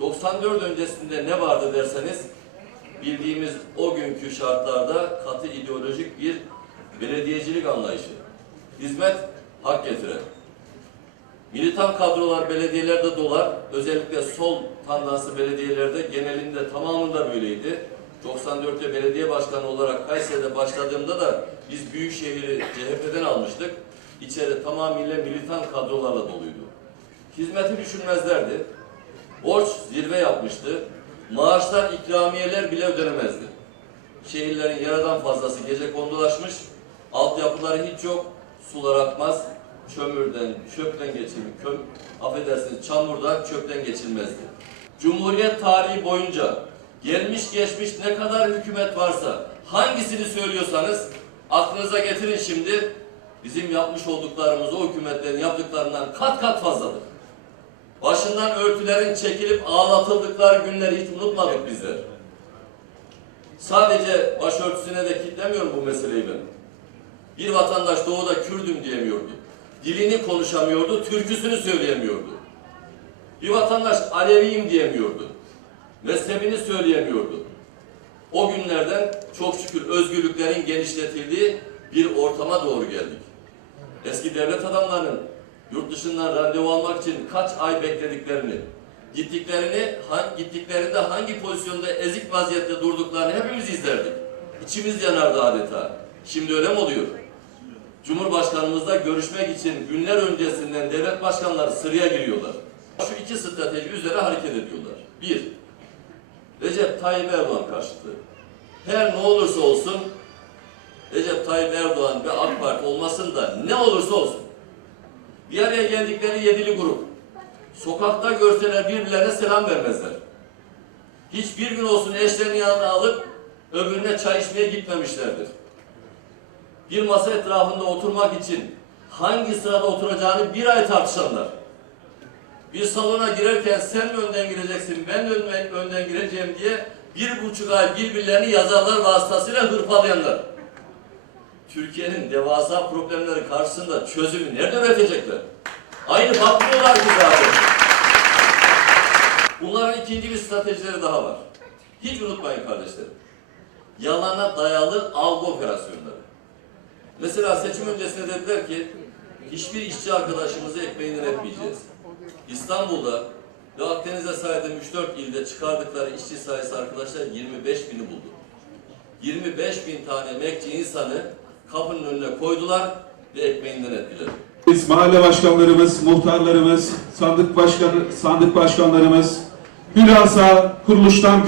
94 öncesinde ne vardı derseniz bildiğimiz o günkü şartlarda katı ideolojik bir belediyecilik anlayışı. Hizmet hak getiren. Militan kadrolar belediyelerde dolar. Özellikle sol tandanslı belediyelerde genelinde tamamında böyleydi. 94'te belediye başkanı olarak Kayseri'de başladığımda da biz Büyükşehir'i CHP'den almıştık. İçeri tamamıyla militan kadrolarla doluydu. Hizmeti düşünmezlerdi. Borç zirve yapmıştı. Maaşlar, ikramiyeler bile ödenemezdi. Şehirlerin yaradan fazlası gece kondulaşmış. Altyapıları hiç yok. Sular akmaz. Çömürden, çöpten geçilmiş. Köm, affedersiniz çamurdan, çöpten geçilmezdi. Cumhuriyet tarihi boyunca gelmiş geçmiş ne kadar hükümet varsa hangisini söylüyorsanız aklınıza getirin şimdi bizim yapmış olduklarımız o hükümetlerin yaptıklarından kat kat fazladır. Başından örtülerin çekilip ağlatıldıkları günleri hiç unutmadık bizler. Sadece başörtüsüne de kitlemiyorum bu meseleyi ben. Bir vatandaş doğuda Kürdüm diyemiyordu. Dilini konuşamıyordu, türküsünü söyleyemiyordu. Bir vatandaş Aleviyim diyemiyordu. Mezhebini söyleyemiyordu. O günlerden çok şükür özgürlüklerin genişletildiği bir ortama doğru geldik. Eski devlet adamlarının yurt dışından randevu almak için kaç ay beklediklerini, gittiklerini, gittiklerinde hangi pozisyonda ezik vaziyette durduklarını hepimiz izlerdik. İçimiz yanardı adeta. Şimdi öyle mi oluyor? Cumhurbaşkanımızla görüşmek için günler öncesinden devlet başkanları sıraya giriyorlar. Şu iki strateji üzere hareket ediyorlar. Bir, Recep Tayyip Erdoğan karşıtı. Her ne olursa olsun Recep Tayyip Erdoğan ve AK Parti olmasın da ne olursa olsun bir araya geldikleri yedili grup sokakta görseler birbirlerine selam vermezler. Hiçbir gün olsun eşlerini yanına alıp öbürüne çay içmeye gitmemişlerdir. Bir masa etrafında oturmak için hangi sırada oturacağını bir ay tartışanlar. Bir salona girerken sen mi önden gireceksin, ben mi önden, gireceğim diye bir buçuk ay birbirlerini yazarlar vasıtasıyla hırpalayanlar. Türkiye'nin devasa problemleri karşısında çözümü nerede üretecekler? Aynı bakmıyorlar ki zaten. Bunların ikinci bir stratejileri daha var. Hiç unutmayın kardeşlerim. Yalana dayalı algı operasyonları. Mesela seçim öncesinde dediler ki hiçbir işçi arkadaşımızı ekmeğinden etmeyeceğiz. İstanbul'da ve Akdeniz'de saydığım 3-4 ilde çıkardıkları işçi sayısı arkadaşlar 25 bini buldu. 25 bin tane emekçi insanı kapının önüne koydular ve ekmeğinden ettiler. Biz mahalle başkanlarımız, muhtarlarımız, sandık başkanı, sandık başkanlarımız, bilhassa kuruluştan